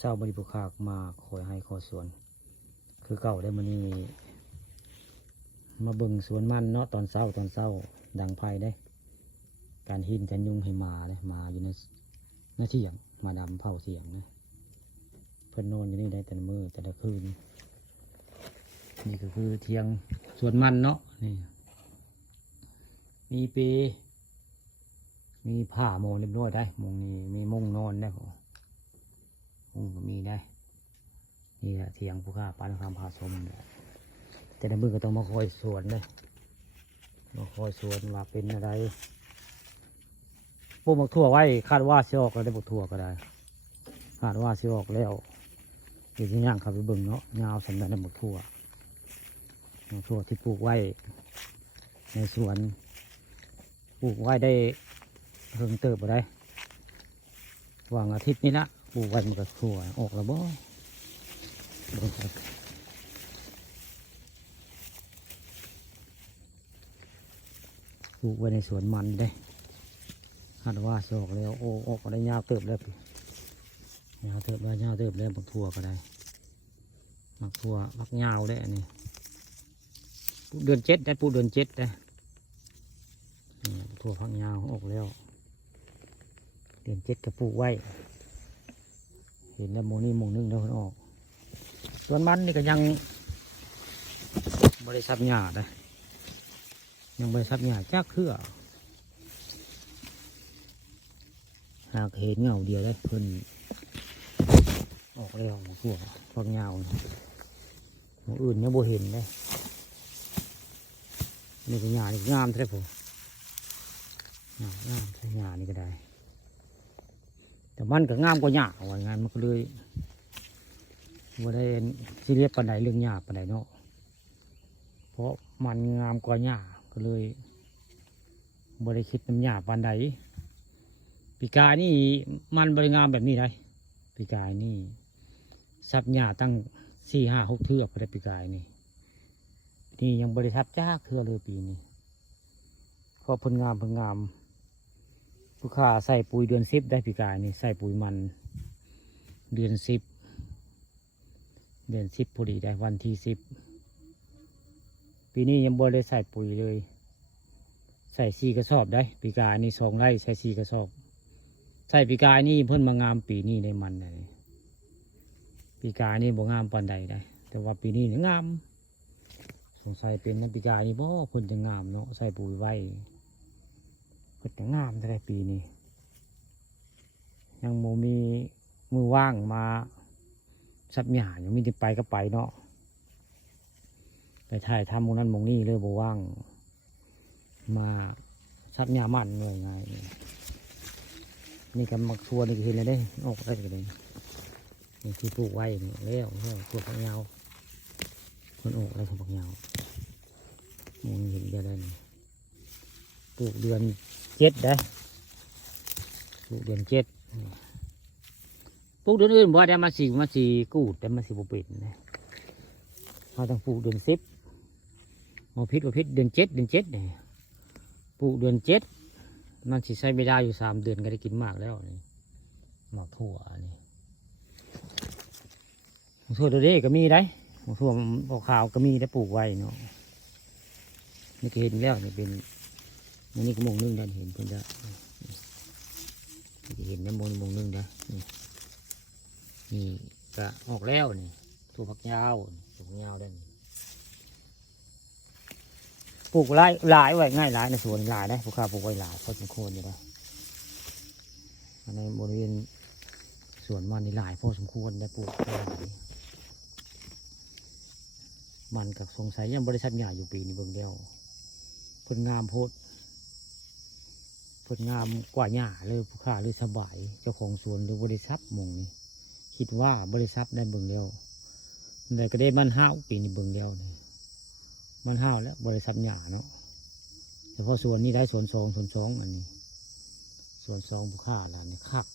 เช้าบริบุคากมาคอยให้คอสวนคือเก่าได้มานี่มาเบิ่งสวนมันเนาะตอนเช้าดังไพ่ได้ การหินกันยุงให้มาเลยมาอยู่ในเที่ยงมาดำเผาเสียงนะเพิ่นนอนอยู่นี่ได้แต่ละมื้อแต่ละคืนนี่ก็คือเที่ยงสวนมันเนาะนี่มีปีมีผ้าโมงเรียบร้อยได้มงนี้มีมุ้งนอนได้ผมมุ้งก็มีได้นี่แหละเที่ยงผู้ข้าปานคำพาชมแต่ละมื้อก็ต้องมาคอยสวนเลยมาคอยสวนว่าเป็นอะไรปลูกบักถั่วไว้คาดว่าสิออกแล้วได้บักถั่วก็ได้คาดว่าสิออกแล้วเดี๋ยวจะย่างขับไปเบิ่งเนาะยาวสำนักบักถั่วที่ปลูกไว้ในสวนปลูกไว้ได้เพิ่งเติบอะไรวางอาทิตย์นี้ละปลูกไว้มันก็ถั่วออกแล้วบ่ปลูกไว้ในสวนมันได้คาดว่าสอกแล้วโอ้ออกได้ยาวเติบแล้วยาวเติบแล้วบักถั่วก็ได้บักถั่วบักยาวได้อันนี้ปลูกเดือน7ได้ปลูกเดือน7ได้ถั่วพักยาวออกแล้วเดือน7ก็ปลูกไว้เห็นแล้วโมนี่โมนึงแล้วมันออกส่วนมันนี่ก็ยังบริษัทหญ้าได้ยังบริษัทหญ้าจักเครือหากเห็นเงาเดียวได้เพิ่นออกแล้วพวกพักยาวอื่นยังบ่เห็นได้นี่ก็หญ้านี่งามใช่ไหมผมงามใช่หญ้านี่ก็ได้แต่มันก็งามกว่าหญ้าว่างานมันก็เลยบ่ได้ซีเรียสปานใดเรื่องหญ้าปานใดเนาะเพราะมันงามกว่าหญ้าก็เลยบ่ได้คิดน้ำหญ้าปานใดปีกายนี่มันบริงามแบบนี้ได้ปีกายนี่ซับหญ้าตั้ง4-5-6เทือกก็ได้ปีกายนี่ยังบริทับจ้าเทือเลยปีนี้เพราะผลงามผู้ค้าใส่ปุ๋ยเดือน10ได้ปีกายนี่ใส่ปุ๋ยมันเดือน10พอดีได้วันที่10ปีนี้ยังบ่ได้ใส่ปุ๋ยเลยใส่4กระสอบได้ปีกายนี่2 ไร่ใส่4กระสอบใส่ปีกายนี่เพิ่นมางามปีนี้ในมันเลยปีกายนี่บ่งามปานใดได้แต่ว่าปีนี้นี่งามสงสัยเป็นน้ำปีกายนี่บ่เพิ่นจะงามเนาะใส่ปุ๋ยไว้เพิ่นจะงามได้ปีนี้ยังบ่มีมือว่างมาซับหญ้ายังมีแต่ไปก็ไปเนาะไปถ่ายทำหมู่นั้นหมู่นี้เลยบ่ว่างมาซับหญ้ามันเหนื่อยไงนี่ก็มักทัวนี่ก็เห็นเลยได้ออกได้เลยนี่ที่ปลูกไว้นี่แล้วตัวผักยาวคนออกอะไรของผักยาวมองเห็นได้เลยปลูกเดือน7ได้ปลูกเดือน7ปลูกเดือนอื่นบ่ได้มาสีกูดแต่มาสีบุปิดนะเราต้องปลูกเดือน10มาพิษเดือน7เนี่ยปลูกเดือน7มันสิใช้ไม่ได้อยู่3 เดือนก็ได้กินมากแล้วนี่หมากถั่วนี่หมากถั่วตัวนี้ก็มีได้หมากถั่วออกขาวก็มีได้ปลูกไว้เนาะนี่ก็เห็นแล้วนี่เป็นนี่ก็มงนึงได้เห็นเพิ่นจะเห็นได้มงนึงได้นี่ก็ออกแล้วนี่ถั่วผักยาวได้ปลูกหลายไว้ง่ายหลายในสวนหลายได้ผู้ค้าปลูกไว้หลายพอสมควรอยู่ได้ในบริเวณสวนมันนี่หลายพอสมควรได้ปลูกหลายมันกับสงสัยยังบริษัทใหญ่อยู่ปีนี้เบิ่งเดียวผลงามโพดผลงามกว่าหญ้าเลยผู้ค้าเลยสบายเจ้าของสวนหรือบริษัทมงนี่คิดว่าบริษัทได้เบิ่งเดียวแต่ก็ได้มันห้าวปีนี้เบิ่งเดียวนี่มันห้าวแล้วบริษัทหญ้าเนาะเฉพาะส่วนนี้ได้ส่วน2อันนี้ส่วน2ผู้ค้าแล้วนี่คัก